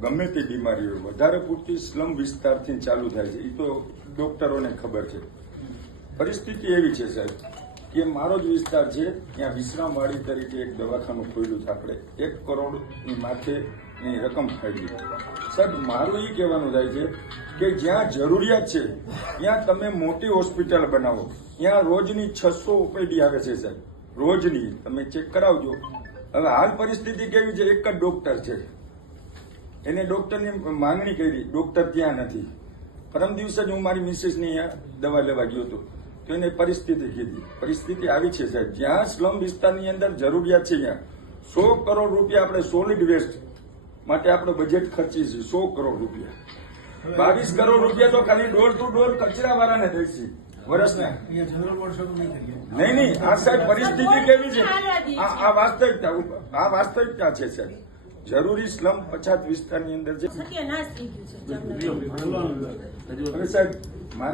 ગમે તે બીમારી હોય, વધારે પૂરતી સ્લમ વિસ્તારથી ચાલુ થાય છે. એ તો ડોક્ટરોને ખબર છે. પરિસ્થિતિ એવી છે સાહેબ, કે મારો જ વિસ્તાર છે, ત્યાં વિશ્રામવાડી તરીકે એક દવાખાનું ખોલ્યું છે આપણે. એક કરોડની માથે ની રકમ ફાળી સાહેબ, મારું એ કહેવાનું થાય છે કે જ્યાં જરૂરિયાત છે, ત્યાં તમે મોટી હોસ્પિટલ બનાવો. ત્યાં રોજની છસો ઓપીડી આવે છે સાહેબ. રોજની. તમે ચેક કરાવજો. હવે હાલ પરિસ્થિતિ કેવી છે? એક જ ડોક્ટર છે. એને ડોક્ટરની માંગણી કરી ડોક્ટર ત્યાં નથી. પરમ દિવસે જ હું મારી મિસિસની દવા લેવા ગયો હતો. તો એને પરિસ્થિતિ કીધી. પરિસ્થિતિ આવી છે સાહેબ. જ્યાં સ્લમ વિસ્તારની અંદર જરૂરિયાત છે ત્યાં સો કરોડ રૂપિયા આપણે સોલિડ વેસ્ટ માટે આપણે બજેટ ખર્ચી છે. સો કરોડ રૂપિયા. બાવીસ કરોડ રૂપિયા તો ખાલી ડોર ટુ ડોર કચરા વાળાને દઈશી વર્ષના. નહીં નહીં. આ સાહેબ, પરિસ્થિતિ કેવી છે? આ વાસ્તવિકતા આ વાસ્તવિકતા છે, સાહેબ. જરૂરી સ્લમ પછાત વિસ્તારની અંદર છે હવે સાહેબ મારી